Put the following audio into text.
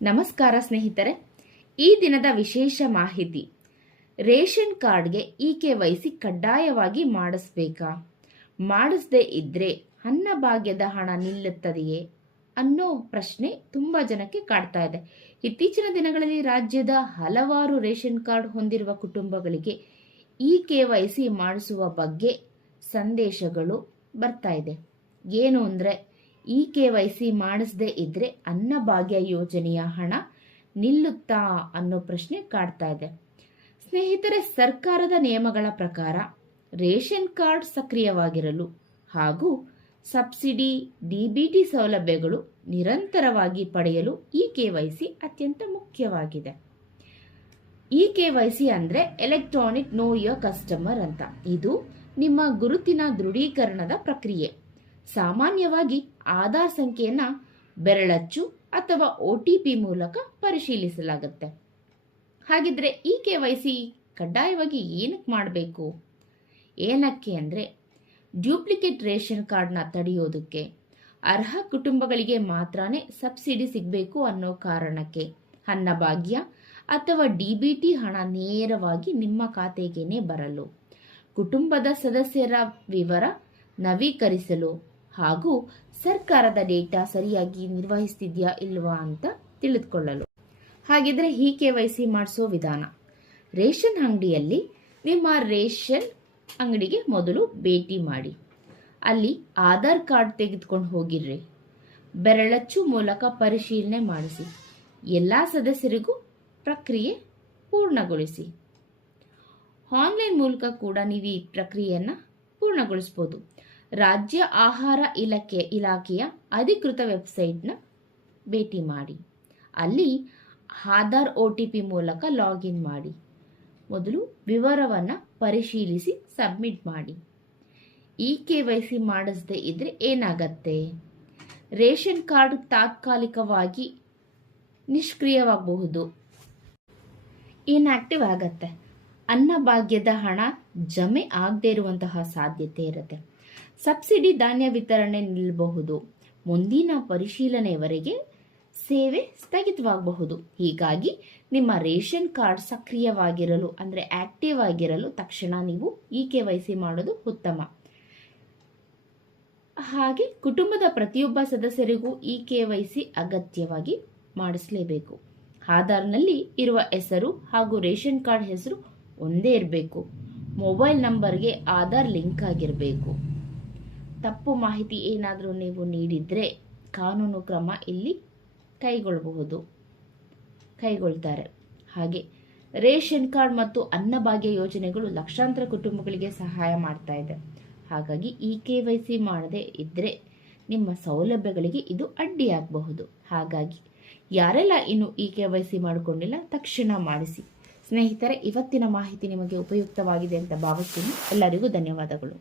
ನಮಸ್ಕಾರ ಸ್ನೇಹಿತರೆ, ಈ ದಿನದ ವಿಶೇಷ ಮಾಹಿತಿ. ರೇಷನ್ ಕಾರ್ಡ್ಗೆ KYC ಕಡ್ಡಾಯವಾಗಿ ಮಾಡಿಸ್ಬೇಕಾ? ಮಾಡಿಸದೇ ಇದ್ರೆ ಅನ್ನಭಾಗ್ಯದ ಹಣ ನಿಲ್ಲುತ್ತದೆಯೇ ಅನ್ನೋ ಪ್ರಶ್ನೆ ತುಂಬಾ ಜನಕ್ಕೆ ಕಾಡ್ತಾ ಇದೆ. ಇತ್ತೀಚಿನ ದಿನಗಳಲ್ಲಿ ರಾಜ್ಯದ ಹಲವಾರು ರೇಷನ್ ಕಾರ್ಡ್ ಹೊಂದಿರುವ ಕುಟುಂಬಗಳಿಗೆ KYC ಮಾಡಿಸುವ ಬಗ್ಗೆ ಸಂದೇಶಗಳು ಬರ್ತಾ ಇದೆ. ಏನು ಅಂದ್ರೆ KYC ಮಾಡಿಸದೇ ಇದ್ರೆ ಅನ್ನಭಾಗ್ಯ ಯೋಜನೆಯ ಹಣ ನಿಲ್ಲುತ್ತಾ ಅನ್ನೋ ಪ್ರಶ್ನೆ ಕಾಡ್ತಾ ಇದೆ. ಸ್ನೇಹಿತರೆ, ಸರ್ಕಾರದ ನಿಯಮಗಳ ಪ್ರಕಾರ ರೇಷನ್ ಕಾರ್ಡ್ ಸಕ್ರಿಯವಾಗಿರಲು ಹಾಗೂ ಸಬ್ಸಿಡಿ DBT ಸೌಲಭ್ಯಗಳು ನಿರಂತರವಾಗಿ ಪಡೆಯಲು KYC ಅತ್ಯಂತ ಮುಖ್ಯವಾಗಿದೆ. KYC ಅಂದ್ರೆ ಎಲೆಕ್ಟ್ರಾನಿಕ್ ನೋ ಯೋರ್ ಕಸ್ಟಮರ್ ಅಂತ. ಇದು ನಿಮ್ಮ ಗುರುತಿನ ದೃಢೀಕರಣದ ಪ್ರಕ್ರಿಯೆ. ಸಾಮಾನ್ಯವಾಗಿ ಆಧಾರ್ ಸಂಖ್ಯೆಯನ್ನ ಬೆರಳಚ್ಚು ಅಥವಾ OTP ಮೂಲಕ ಪರಿಶೀಲಿಸಲಾಗುತ್ತೆ. ಹಾಗಿದ್ರೆ KYC ಕಡ್ಡಾಯವಾಗಿ ಏನಕ್ಕೆ ಮಾಡಬೇಕು? ಏನಕ್ಕೆ ಅಂದ್ರೆ ಡ್ಯೂಪ್ಲಿಕೇಟ್ ರೇಷನ್ ಕಾರ್ಡ್ನ ತಡೆಯೋದಕ್ಕೆ, ಅರ್ಹ ಕುಟುಂಬಗಳಿಗೆ ಮಾತ್ರನೇ ಸಬ್ಸಿಡಿ ಸಿಗಬೇಕು ಅನ್ನೋ ಕಾರಣಕ್ಕೆ, ಅನ್ನಭಾಗ್ಯ ಅಥವಾ DBT ಹಣ ನೇರವಾಗಿ ನಿಮ್ಮ ಖಾತೆಗೇನೆ ಬರಲು, ಕುಟುಂಬದ ಸದಸ್ಯರ ವಿವರ ನವೀಕರಿಸಲು ಹಾಗೂ ಸರ್ಕಾರದ ಡೇಟಾ ಸರಿಯಾಗಿ ನಿರ್ವಹಿಸ್ತಿದ್ಯಾ ಇಲ್ವಾ ಅಂತ ತಿಳಿದುಕೊಳ್ಳಲು. ಹಾಗಿದ್ರೆ KYC ಮಾಡಿಸೋ ವಿಧಾನ. ರೇಷನ್ ಅಂಗಡಿಯಲ್ಲಿ ನಿಮ್ಮ ರೇಷನ್ ಅಂಗಡಿಗೆ ಮೊದಲು ಭೇಟಿ ಮಾಡಿ. ಅಲ್ಲಿ ಆಧಾರ್ ಕಾರ್ಡ್ ತೆಗೆದುಕೊಂಡು ಹೋಗಿರ್ರಿ. ಬೆರಳಚ್ಚು ಮೂಲಕ ಪರಿಶೀಲನೆ ಮಾಡಿಸಿ. ಎಲ್ಲ ಸದಸ್ಯರಿಗೂ ಪ್ರಕ್ರಿಯೆ ಪೂರ್ಣಗೊಳಿಸಿ. ಆನ್ಲೈನ್ ಮೂಲಕ ಕೂಡ ನೀವು ಈ ಪ್ರಕ್ರಿಯೆಯನ್ನು ಪೂರ್ಣಗೊಳಿಸಬಹುದು. ರಾಜ್ಯ ಆಹಾರ ಇಲಾಖೆಯ ಅಧಿಕೃತ ವೆಬ್ಸೈಟ್ನ ಭೇಟಿ ಮಾಡಿ. ಅಲ್ಲಿ ಆಧಾರ್ OTP ಮೂಲಕ ಲಾಗಿನ್ ಮಾಡಿ. ಮೊದಲು ವಿವರವನ್ನು ಪರಿಶೀಲಿಸಿ ಸಬ್ಮಿಟ್ ಮಾಡಿ. KYC ಮಾಡಿಸದೇ ಇದ್ರೆ ಏನಾಗತ್ತೆ? ರೇಷನ್ ಕಾರ್ಡ್ ತಾತ್ಕಾಲಿಕವಾಗಿ ನಿಷ್ಕ್ರಿಯವಾಗಬಹುದು, ಇನ್ಆಕ್ಟಿವ್ ಆಗತ್ತೆ. ಅನ್ನಭಾಗ್ಯದ ಹಣ ಜಮೆ ಆಗದೇ ಇರುವಂತಹ ಸಾಧ್ಯತೆ ಇರುತ್ತೆ. ಸಬ್ಸಿಡಿ ಧಾನ್ಯ ವಿತರಣೆ ನಿಲ್ಲಬಹುದು. ಮುಂದಿನ ಪರಿಶೀಲನೆಯವರೆಗೆ ಸೇವೆ ಸ್ಥಗಿತವಾಗಬಹುದು. ಹೀಗಾಗಿ ನಿಮ್ಮ ರೇಷನ್ ಕಾರ್ಡ್ ಸಕ್ರಿಯವಾಗಿರಲು ಅಂದರೆ ಆಕ್ಟಿವ್ ಆಗಿರಲು ತಕ್ಷಣ ನೀವು KYC ಮಾಡೋದು ಉತ್ತಮ. ಹಾಗೆ ಕುಟುಂಬದ ಪ್ರತಿಯೊಬ್ಬ ಸದಸ್ಯರಿಗೂ KYC ಅಗತ್ಯವಾಗಿ ಮಾಡಿಸಲೇಬೇಕು. ಆಧಾರ್ನಲ್ಲಿ ಇರುವ ಹೆಸರು ಹಾಗೂ ರೇಷನ್ ಕಾರ್ಡ್ ಹೆಸರು ಒಂದೇ ಇರಬೇಕು. ಮೊಬೈಲ್ ನಂಬರ್ಗೆ ಆಧಾರ್ ಲಿಂಕ್ ಆಗಿರಬೇಕು. ತಪ್ಪು ಮಾಹಿತಿ ಏನಾದರೂ ನೀವು ನೀಡಿದರೆ ಕಾನೂನು ಕ್ರಮ ಇಲ್ಲಿ ಕೈಗೊಳ್ತಾರೆ. ಹಾಗೆ ರೇಷನ್ ಕಾರ್ಡ್ ಮತ್ತು ಅನ್ನಭಾಗ್ಯ ಯೋಜನೆಗಳು ಲಕ್ಷಾಂತರ ಕುಟುಂಬಗಳಿಗೆ ಸಹಾಯ ಮಾಡ್ತಾ ಇದೆ. ಹಾಗಾಗಿ KYC ಮಾಡದೇ ಇದ್ರೆ ನಿಮ್ಮ ಸೌಲಭ್ಯಗಳಿಗೆ ಇದು ಅಡ್ಡಿಯಾಗಬಹುದು. ಹಾಗಾಗಿ ಯಾರೆಲ್ಲ ಇನ್ನು KYC ಮಾಡಿಕೊಂಡಿಲ್ಲ ತಕ್ಷಣ ಮಾಡಿಸಿ. ಸ್ನೇಹಿತರೆ, ಇವತ್ತಿನ ಮಾಹಿತಿ ನಿಮಗೆ ಉಪಯುಕ್ತವಾಗಿದೆ ಅಂತ ಭಾವಿಸ್ತೀನಿ. ಎಲ್ಲರಿಗೂ ಧನ್ಯವಾದಗಳು.